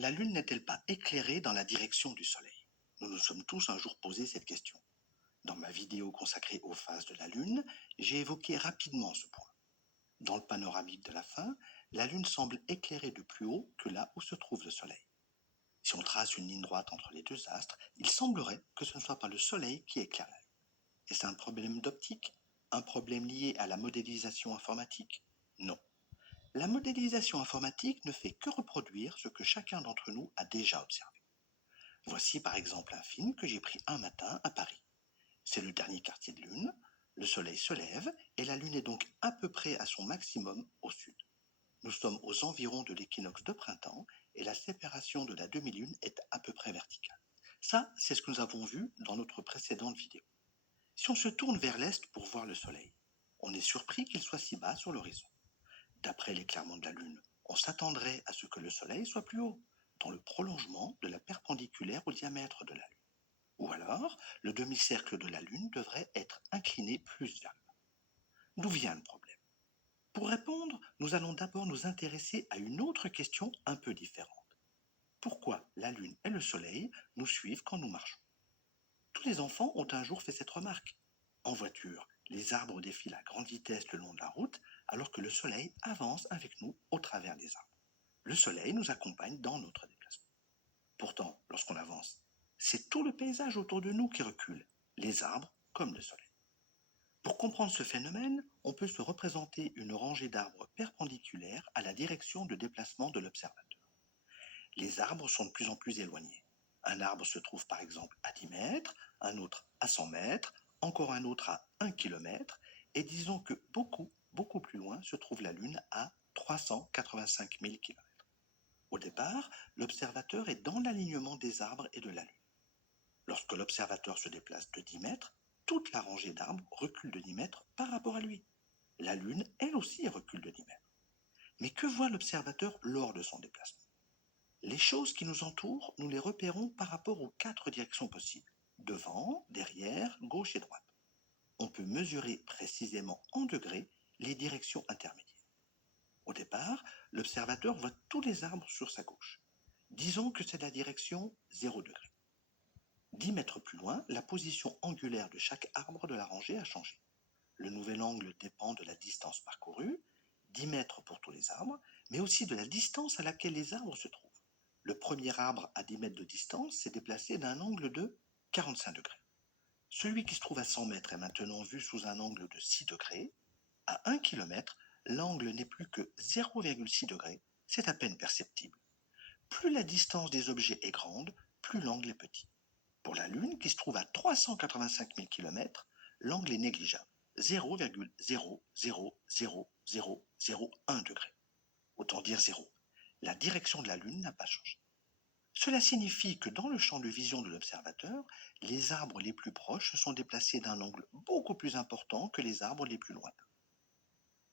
la Lune n'est-elle pas éclairée dans la direction du Soleil? Nous nous sommes tous un jour posé cette question. Dans ma vidéo consacrée aux phases de la Lune, j'ai évoqué rapidement ce point. Dans le panoramique de la fin, la Lune semble éclairée de plus haut que là où se trouve le Soleil. Si on trace une ligne droite entre les deux astres, il semblerait que ce ne soit pas le Soleil qui éclaire la Lune. Est-ce un problème d'optique? Un problème lié à la modélisation informatique? Non. La modélisation informatique ne fait que reproduire ce que chacun d'entre nous a déjà observé. Voici par exemple un film que j'ai pris un matin à Paris. C'est le dernier quartier de lune, le soleil se lève et la lune est donc à peu près à son maximum au sud. Nous sommes aux environs de l'équinoxe de printemps et la séparation de la demi-lune est à peu près verticale. Ça, c'est ce que nous avons vu dans notre précédente vidéo. Si on se tourne vers l'est pour voir le soleil, on est surpris qu'il soit si bas sur l'horizon. D'après l'éclairement de la lune, on s'attendrait à ce que le soleil soit plus haut, dans le prolongement de la perpendiculaire au diamètre de la lune. Ou alors, le demi-cercle de la lune devrait être incliné plus vers le bas. D'où vient le problème? Pour répondre, nous allons d'abord nous intéresser à une autre question un peu différente. Pourquoi la lune et le soleil nous suivent quand nous marchons? Tous les enfants ont un jour fait cette remarque. En voiture, les arbres défilent à grande vitesse le long de la route, alors que le soleil avance avec nous au travers des arbres. Le soleil nous accompagne dans notre déplacement. Pourtant, lorsqu'on avance, c'est tout le paysage autour de nous qui recule, les arbres comme le soleil. Pour comprendre ce phénomène, on peut se représenter une rangée d'arbres perpendiculaires à la direction de déplacement de l'observateur. Les arbres sont de plus en plus éloignés. Un arbre se trouve par exemple à 10 mètres, un autre à 100 mètres, encore un autre à 1 kilomètre, et disons que beaucoup plus loin se trouve la Lune à 385 000 km. Au départ, l'observateur est dans l'alignement des arbres et de la Lune. Lorsque l'observateur se déplace de 10 mètres, toute la rangée d'arbres recule de 10 mètres par rapport à lui. La Lune, elle aussi, recule de 10 mètres. Mais que voit l'observateur lors de son déplacement? Les choses qui nous entourent, nous les repérons par rapport aux 4 directions possibles: devant, derrière, gauche et droite. On peut mesurer précisément en degrés les directions intermédiaires. Au départ, l'observateur voit tous les arbres sur sa gauche. Disons que c'est la direction 0 degré. 10 mètres plus loin, la position angulaire de chaque arbre de la rangée a changé. Le nouvel angle dépend de la distance parcourue, 10 mètres pour tous les arbres, mais aussi de la distance à laquelle les arbres se trouvent. Le premier arbre à 10 mètres de distance s'est déplacé d'un angle de 45 degrés. Celui qui se trouve à 100 mètres est maintenant vu sous un angle de 6 degrés. À 1 km, l'angle n'est plus que 0,6 degrés, c'est à peine perceptible. Plus la distance des objets est grande, plus l'angle est petit. Pour la Lune, qui se trouve à 385 000 km, l'angle est négligeable, 0,0000001 degré. Autant dire zéro. La direction de la Lune n'a pas changé. Cela signifie que dans le champ de vision de l'observateur, les arbres les plus proches se sont déplacés d'un angle beaucoup plus important que les arbres les plus lointains.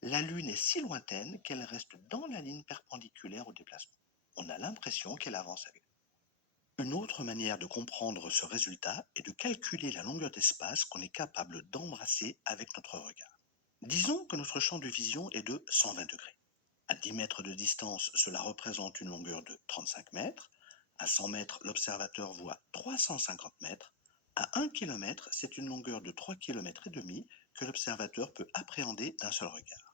La Lune est si lointaine qu'elle reste dans la ligne perpendiculaire au déplacement. On a l'impression qu'elle avance avec nous. Une autre manière de comprendre ce résultat est de calculer la longueur d'espace qu'on est capable d'embrasser avec notre regard. Disons que notre champ de vision est de 120 degrés. À 10 mètres de distance, cela représente une longueur de 35 mètres. À 100 mètres, l'observateur voit 350 mètres. À 1 km, c'est une longueur de 3 km et demi que l'observateur peut appréhender d'un seul regard.